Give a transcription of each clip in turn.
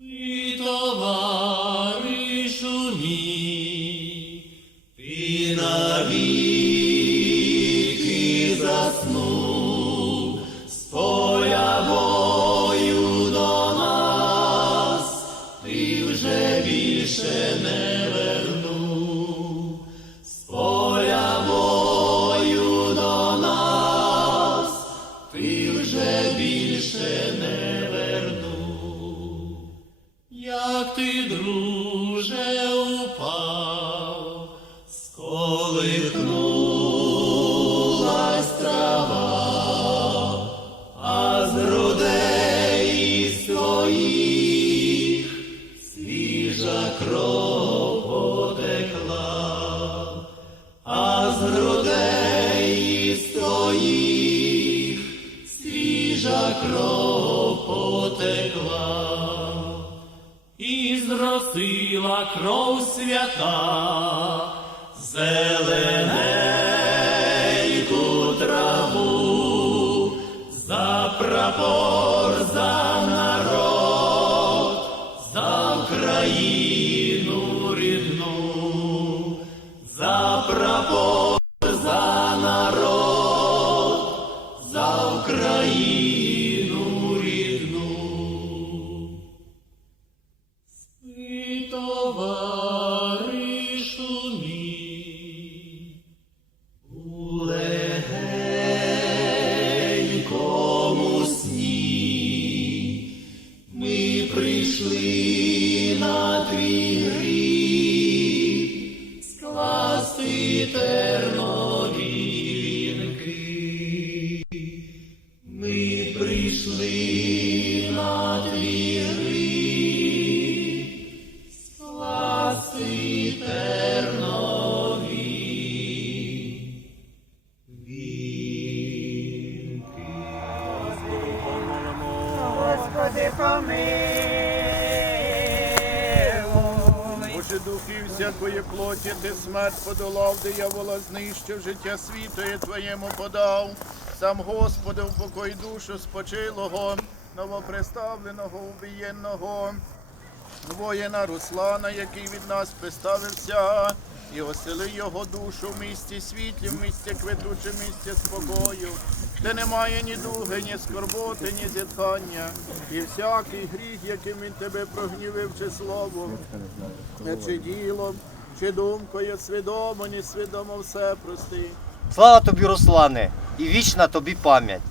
Ти, друже, упав, сколихнулась трава, а з грудей своїх свіжа кров потекла, а з грудей своїх свіжа кров потекла. І кров свята, зелененьку траву, за прапор, за народ, за Україну рідну, за прапор, за народ, за Україну прийшли на твій гріх скласти тернові. Ми прийшли на твій гріх скласти тернові вінки. Господи, помилуй. Всякої плоті, ти смерть подолав, диявола знищив, життя світоє Твоєму подав. Сам Господи, упокой душу спочилого, новоприставленого, убієнного, воїна Руслана, який від нас приставився, і осели його душу в місті світлі, в місті квитуче, в місті спокою, де немає ні дуги, ні скорботи, ні зітхання, і всякий гріх, яким він тебе прогнівив, чи словом, не чи ділом, чи думкою, свідомо, ні свідомо все прости. Слава тобі, Руслане, і вічна тобі пам'ять.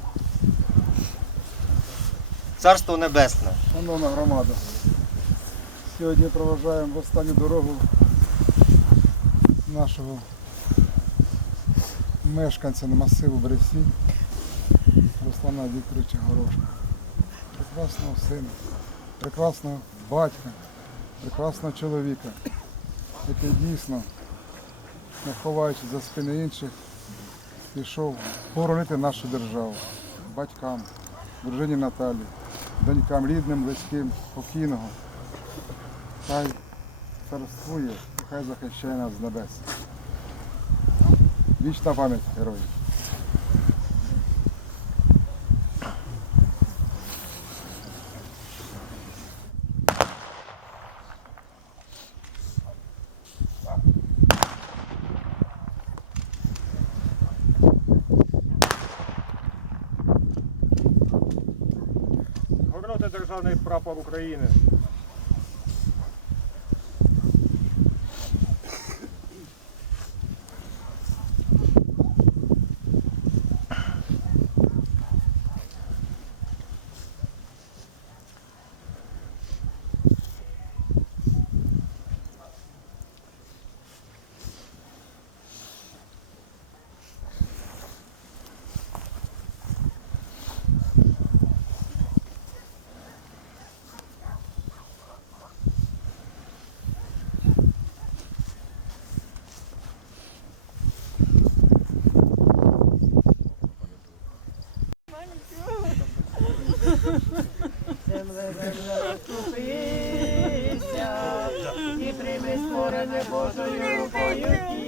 Царство Небесне. Шановна громада, сьогодні проважаємо в останню дорогу нашого мешканця на масиву Бресі Руслана Вікторовича Горошка. Прекрасного сина, прекрасного батька, прекрасного чоловіка, який дійсно, не ховаючи за спини інших, пішов боронити нашу державу батькам, дружині Наталі, донькам рідним, близьким, покійного. Хай царствує хай захищає нас з небес. Вічна пам'ять героїв. Державний прапор України. заступися і прийми створене Божою рукою.